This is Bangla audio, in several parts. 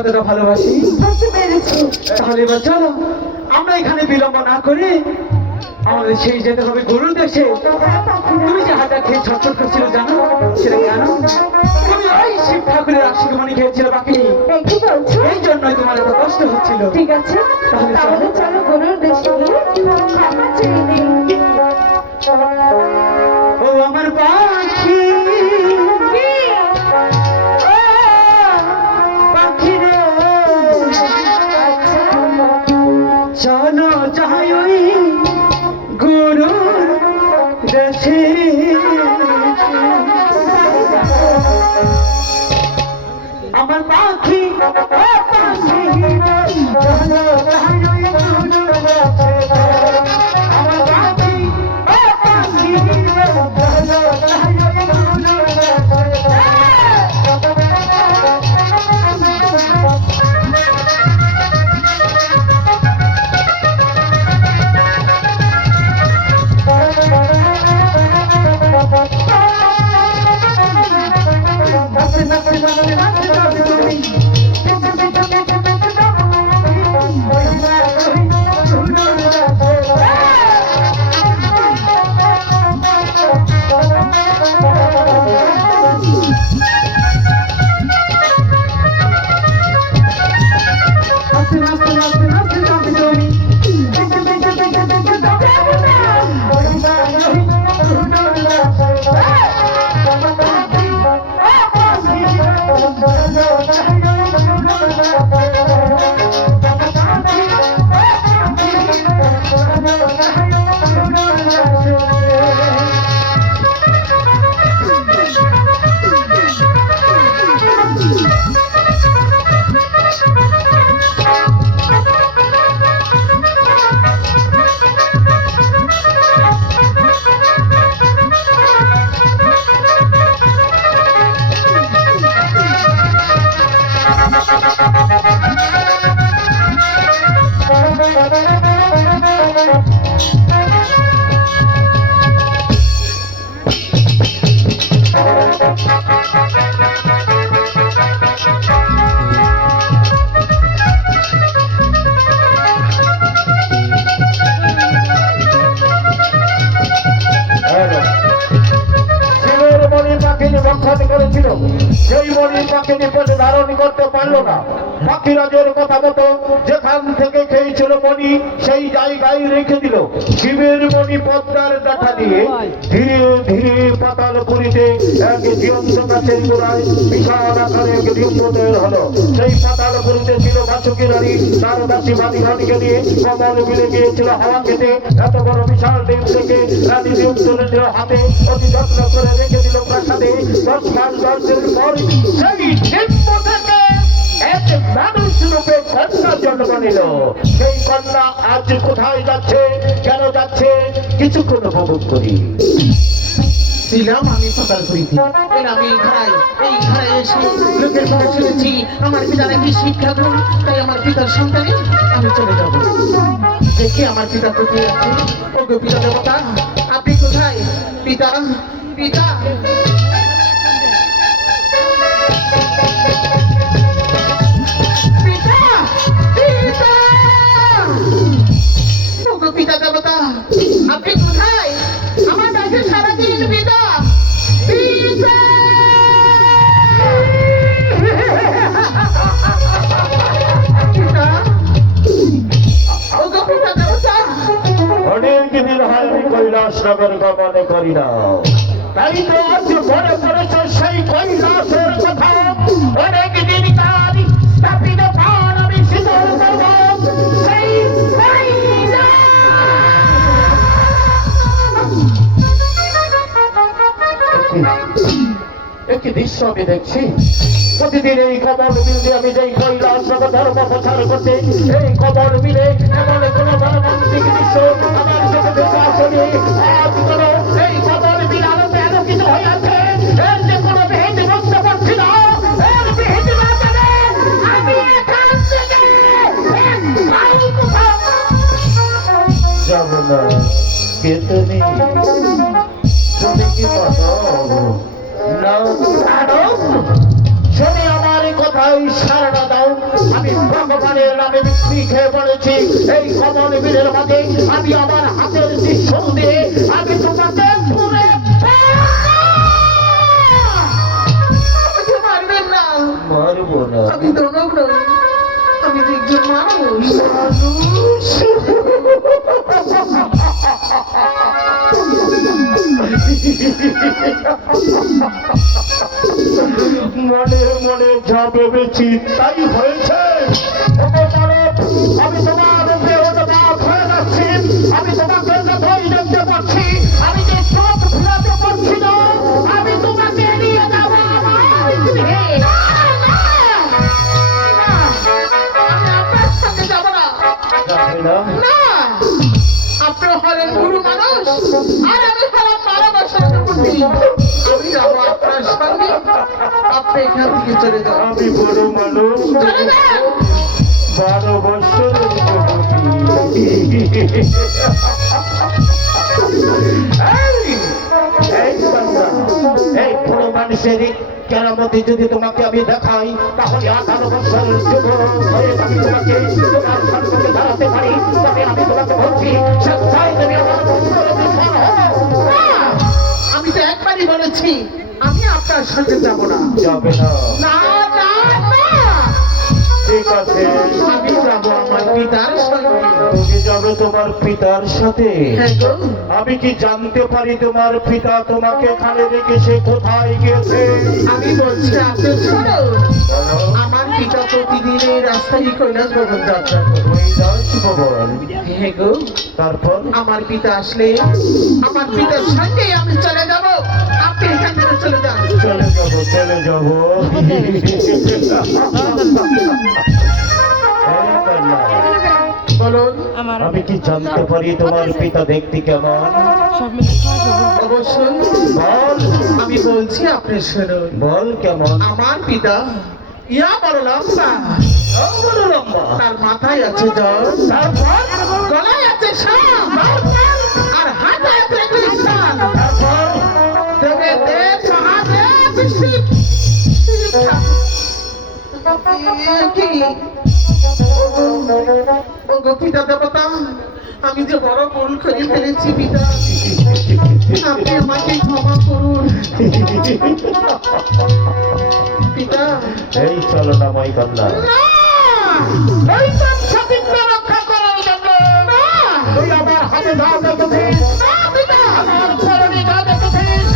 কতটা ভালোবাসি। বুঝতে পেরেছি। তাহলে এবার চলো আমরা এখানে বিলম্ব না করে আমাদের সেই যেতে হবে গরুর দেশে। তুমি যে হাতটা খেয়ে ছটফট করছিল জানো সেটা কেন? তুমি ওই শিব ঠাকুরের আশীর্বাণী খেয়েছিল বাকি, কি বলছো? এই জন্যই তোমার এত কষ্ট হচ্ছিল। ঠিক আছে, তাহলে চলো গরুর দেশে গিয়ে ক্ষমা চেয়ে নিই। ও আমার পাখি, পাখি রে চলো যাই ওই গরুর দেশে। আমার পাখি, ও পাখি চলো যাই ওই গরুর দেশে। আমার পাখি, ও পাখি চলো যাই ওই গরুর দেশে। করেছিল সেই মণি পাখি নিপটে ধারণ করতে পারলো না। পাখিরাজের কথা মতো যেখান থেকে খেয়েছিল মণি সেই জায়গায় রেখে দিল। শিবের মণি পদ্মার ডাটা দিয়ে ধীরে ধীরে পাতাল পুরীতে এক জীবন্ত গাছের গোড়ায় বিশাল আকারে এক ডিম্বদের হলো। সেই পাতাল পুরীতে ছিল বাসুকি রানী, তার দাসী বাদিঘাটিকে নিয়ে কমল মিলে গিয়েছিল হাওয়া খেতে। এত বড় বিশাল ডিম থেকে রানী ডিম তুলে দিল হাতে, অতি যত্ন করে রেখে দিল প্রাসাদে। 10 মাস 10 দিন পর সেই ডিম্ব থেকে এক মানুষ রূপে কন্যা জন্ম নিল। সেই কন্যা আজ কোথায় যাচ্ছে, কেন যাচ্ছে, কিছুক্ষণ উপভোগ করি। ছিলাম আমি পাতাল করিতে, আমি এই ঘরায় এসে লোকের কথা শুনেছি আমার পিতা নাকি শিব ঠাকুর, তাই আমার পিতার সন্তানে আমি চলে যাব। দেখি আমার পিতা কোথায় আছে। ও গো পিতা দেবতা, আপনি কোথায়? পিতা, পিতা, পিতা দেবতা আপনি কোথায়? আমার কাছে সারাদিন পিতা, পিতা। অনেক দিন হয় আমি কৈলাস নগর গমনে করি না, তাই তো আজ মনে পড়েছে সেই কৈলাসের কথা। অনেক দিন কাল স্থাপিত প্রাণ আমি শীতল করব সেই একটি দৃশ্য আমি দেখছি। প্রতিদিন এই কমল মিলে আমি যেই কৈলাস নগর ধর্ম প্রচার করতে, এই কমল মিলে এমন কোন মর্মান্তিক দৃশ্য আমার চোখে দেখে আসলে। আজ কোন এই কমল মিল আলোতে আলোকিত হয়ে আছে, এর যে কোনো ভেদ বুঝতে পারছি না। এর ভেদ না জানে আমি এখান থেকে যাব না। কে তুমি? তুমি কি মানব? শোনে আমার কথা তাই সারাটা দাও। আমি ভগবানের নামে বিক্রি খেয়ে পড়েছি এই কমল বীরের মাঝে। আমি আমার হাতের ত্রিশূল দিয়ে আমি তোমাকে পুরে আমাকে মারবেন না, মারবো না। আমি দানব নই, আমি তো একজন মানুষ। মনে মনে যা ভেবেছি তাই হয়েছে। ওগো মানব, আমি তোমার দেহদাস হয়ে যাচ্ছি। আমি তোমাকে যতই দেখতে পাচ্ছি আমি যে সব ফিরাতে পারছি না। আমি তোমাকে নিয়ে যাবো আমার গৃহে। আমি আপনার সঙ্গে যাব না। যাবে না? না, আপনি হলেন গুরু মানুষ আর আমি হলাম মানব প্রকৃতি। আমি যাবো আপনার সঙ্গে, আপনি এখান থেকে চলে যান। আমি বড় মানুষ, চলে যান। 12 বছরের এই বড় মানুষের কেরামতি যদি তোমাকে আমি দেখাই তাহলে 18 বছরের যুবক হয়ে আমি তোমাকে তোমার সামনে দাঁড়াতে পারি। তবে আমি তোমাকে বলছি সত্যি তুমি আমার বন্ধুর দুশমন হও। না, আমি তো একবারই বলেছি আমি আপনার সঙ্গে যাব না। যাবে না? না না না, ঠিক আছে, আমি যাব আমার পিতার সঙ্গে। তুমি যাবে তোমার পিতার সাথে। হ্যাঁ গো, আমি কি জানতে পারি তোমার পিতা তোমাকে এখানে রেখে সে কোথায় গেছে? আমি বলছি আপনি শুনুন। আমার পিতা প্রতিদিন এই রাস্তায় কৈলাস ভবন যাত্রা করে। কৈলাস ভবন। হ্যাঁ গো, তারপর আমার পিতা আসলে আমার পিতার সঙ্গে আমি চলে যাব। আপনি এখান থেকে চলে যান। চলে যাবো, চলে যাবো। বলুন। আমি কি জানতে পারি তোমার পিতা দেখতে কেমন? অবশ্যই বল, আমি বলছি আপনি শুনুন। বল কেমন? আমার পিতা ইয়া বড় লম্বা, ও বড় লম্বা। তার মাথায় আছে জল, তারপর গলায় আছে সাপ, আর হাতে আছে ত্রিশূল। তারপর দেবে দেব মহাদেব শিব। কি ওগো পিতা দেবতা, আমি যে বড় ভুল করে ফেলেছি পিতা, আপনি আমাকে ক্ষমা করুন পিতা। এই চলো না মাই কন্যা। না, ওই বংশবিদ্য রক্ষা করার জন্য না। তুই আমার হাতে ধা দেখেছিস, না পিতা, আমার চরণে ধা দেখেছিস।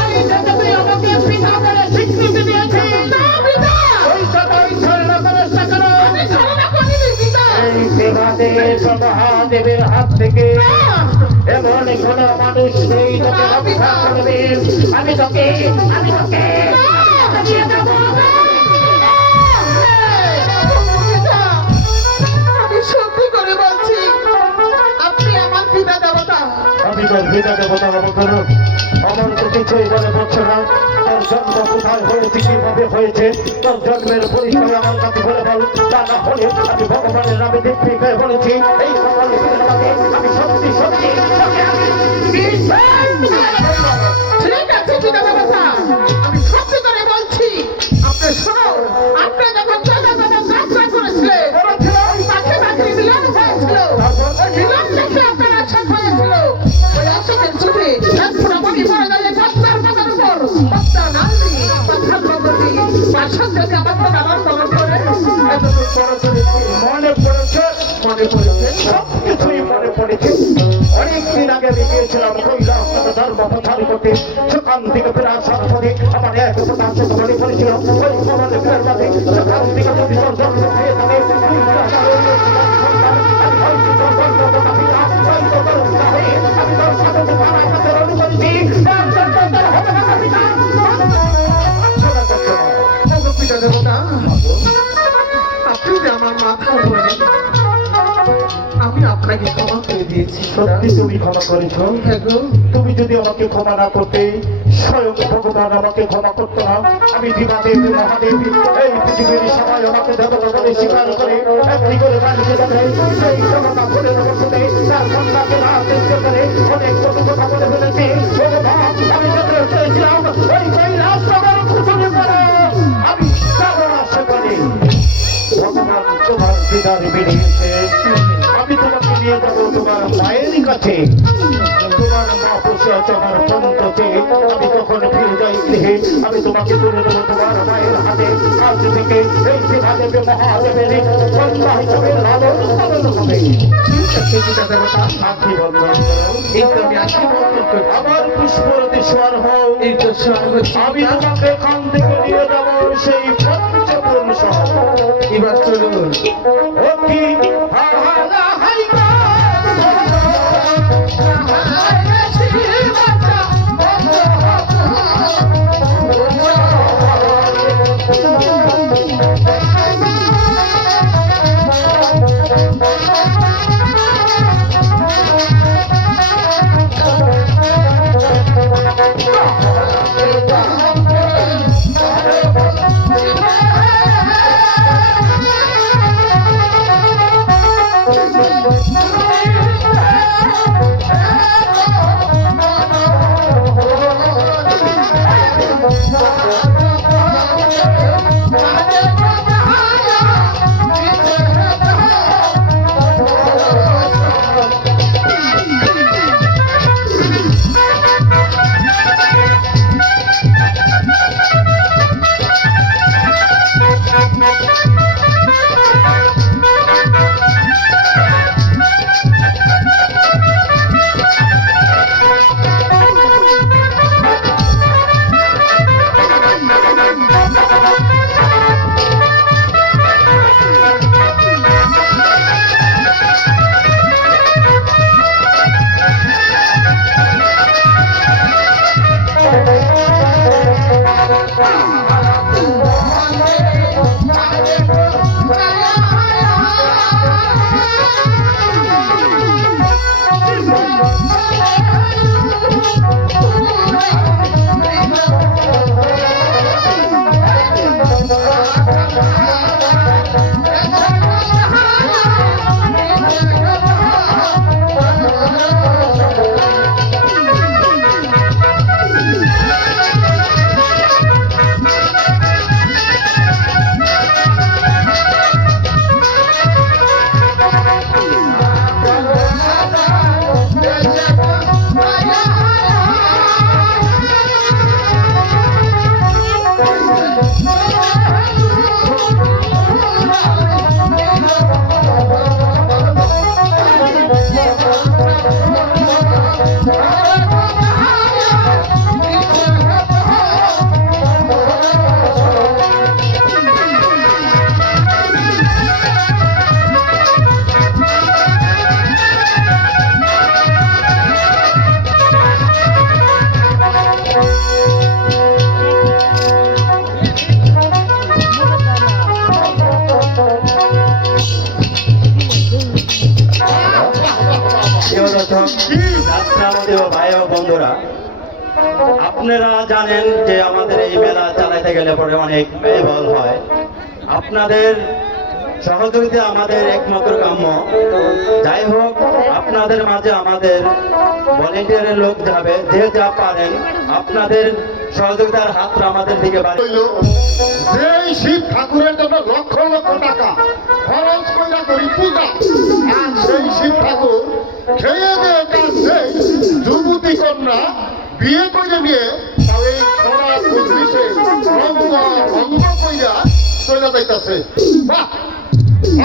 আমি যাতে তুই আমাকে পিতা বলে স্বীকৃতি দিয়েছিস। না পিতা, ওই সবাই ছলনা ব্যবস্থা করো। আমি ছলনা করিনি পিতা। এই দেবাদেব মহাদেবের হাত থেকে এমন কোন মানুষ নেই তোকে রক্ষা করবে। আমি তোকে হারিয়ে দেবো। আমি সত্যি করে বলছি আপনি আমার পিতা দেবতা। আমি তোর পিতা দেবতা হবো কেন? আমার তো কিছুই মনে পড়ছে না। তোর জন্ম কোথায় হয়েছে, কিভাবে হয়েছে, তোর জন্মের পরিচয় আমার কাছে বলে বল। তা না হলে আমি ভগবানের নামে দিব্যি হয়ে বলেছি এই কমল বীরের নামে আমি সত্যি সত্যি তোকে আমি বিশ্বাস করব। ঠিক আছে পিতা দেবতা, আমি সত্যি করে বলছি। আপনি শুনুন, আপনি যখন জগৎ যাত্রা করেছিলেন পাখি পাখি মিলন হয়েছিল। ওই মিলন দেখে আপনার আশাক হয়েছিল। ওই আশাকের চোখে এক প্রমাণী পড়ে গেলে পদ্মার মাথার উপর পদ্মা নামনি পাখার নগরী পাশার থেকে আমার নানার কলম করে এতটুকু বড় করেছি। মনে পড়েছে, মনে পড়েছে সবকিছুই মনে পড়েছে। অনেকদিন আগে আমি গিয়েছিলাম কৈলাস ধর্ম প্রচার করতে। সেখান থেকে ফেরা আসার পরে আমার এক কথা মনে পড়েছিল ওই কমল বীরের মাঝে সেখান থেকে যদি তোর জন্ম হয়ে থাকে তুই আমার অন্য সন্তান, আমি হয়তো তোর জন্মদাতা পিতা, তাই তো তোর পিতা হয়ে আমি তোর সাথে তোমার আপনাদের অনুকরিছি। তার জন্য তোর হবে না পিতা। ওগো পিতা দেবতা, আপনি যে আমার মাথার উপরে, আমি আপনাকে ক্ষমা করে দিয়েছি। সত্যি তুমি ক্ষমা করেছো? হ্যাঁ গো, তুমি যদি আমাকে ক্ষমা না করতে, স্বয়ং ভগবান আমাকে ক্ষমা করতো না। আমি দিবাদেব মহাদেব এই পৃথিবীর সবাই আমাকে দেবতা বলে স্বীকার করে একটি করে বাড়িতে যাবে। সেই দেবতা বলে বসতে তার সন্তানকে না চেষ্টা করে অনেক কত কথা বলে ফেলেছে। ভগবান, আমি যেতে চেয়েছিলাম ওই কৈলাস নগর খুঁজে পড়ো, আমি যাব না সেখানে। বিচার বেরিয়েছে। আমি তোমাকে নিয়ে যাবো তোমার মায়ের কাছে। তোমার মা বসে আছে আমার পন্ততে। আমি তখন ফিরে যাই গৃহে। আমি তোমাকে তুলে দেবো তোমার মায়ের হাতে। আজ থেকে এই শিবাদেব মহাদেবের কন্যা হিসেবে লালন পালন হবে। ঠিক আছে পিতা দেবতা, আখি বন্ধন এই তো আমি আখি বন্ধন করছি। আবার পুষ্পরতি স্বর হও। এই তো স্বর হচ্ছে আমি পিতা। তোমাকে এখান থেকে নিয়ে যাবো সেই পঞ্চপুর শহর। এবার চলুন। ও কি হা হা লা হাই গো। আমাদের ভাই ও বন্ধুরা, আপনারা জানেন যে আমাদের এই মেলা চালাইতে গেলে পরে অনেক ব্যয়বহুল হয়। আপনাদের সহযোগিতা আমাদের একমাত্র কাম্য। যাই হোক, আপনাদের মাঝে আমাদের ভলেন্টিয়ারের লোক যাবে, যে যা পারেন আপনাদের সহযোগিতার হাতটা আমাদের দিকে বাড়িয়ে হইল যেই শিব ঠাকুরের জন্য লক্ষ লক্ষ টাকা খরচ কইরা করি পূজা, আর সেই শিব ঠাকুর খেয়ে দিয়ে কাছে যুবতী কন্যা বিয়ে করে নিয়ে তাও এই সমাজ উদ্দেশ্যে ভঙ্গ কইরা চলে যাইতাছে। বাহ!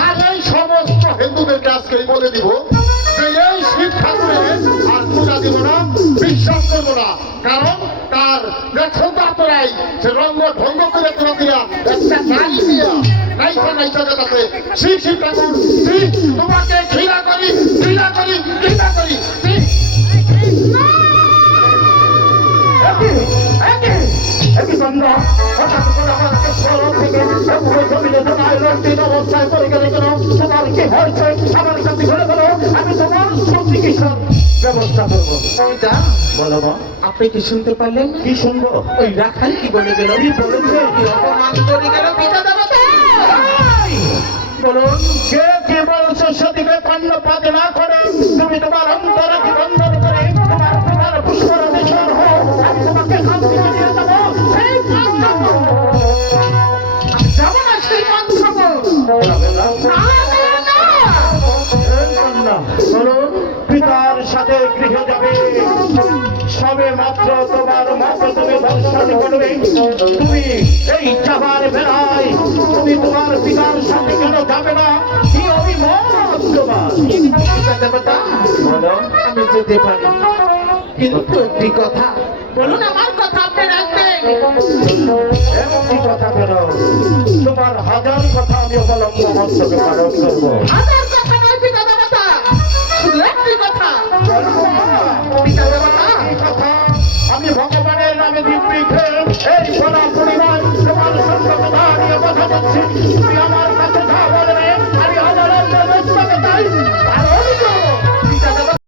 আর এই সমস্ত হিন্দুদেরকে আজকে বলে দিব যে এই শিব ঠাকুরের আর পূজা দিব না, বিশ্বাস করবো না। কারণ তার দেখছেন তো আপনারাই সে রঙ্গ ঢঙ্গ করে তোরা দিয়া একটা নারী দিয়া নাইকা নাইকা যেটাতে শিব শিব ঠাকুর শিব তোমাকে ঘৃণা করি ঘৃণা করি ঘৃণা করি। ব্যবস্থা করবো। পিতা, বলো মা, আপনি কি শুনতে পারলেন? কি শুনবো? ওই রাখাল কি বলে গেল? কি বলেছে? কি অপমান করে গেল পিতা দেবতা? বলুন। কে কে বলছো সতীকে কর্ণপাত না করে তুমি তোমার অন্তরে কি বন্ধন করে তোমার তোমার পুষ্পরাধীশ্বর হও। আমি তোমাকে এখান থেকে নিয়ে যাবো সেই পঞ্চপুর। আমি যাব না সেই পঞ্চপুর। যাবে না? না, সাথে গৃহে যাবে, সবে মাত্র তোমার মাকে তুমি দর্শন করবে। তুমি এই যাবার বেলায় তুমি তোমার পিতার সাথে কেন যাবে না? কি অভিমত তোমার? দেবতা, বলো। আমি যেতে পারি, কিন্তু একটি কথা বলুন, আমার কথা আপনি রাখবেন। একটি কথা কেন, তোমার হাজার কথা আমি অবলম্ব মস্তকে পালন করবো। আমার কথা নয় পিতা দেবতা, শুধু একটি কথা। পিতা দেবতা, এই কথা আমি ভগবানের নামে দিব্যি খেয়ে এই বড় পরিবার তোমার সঙ্গে কথা নিয়ে কথা বলছি। তুমি আমার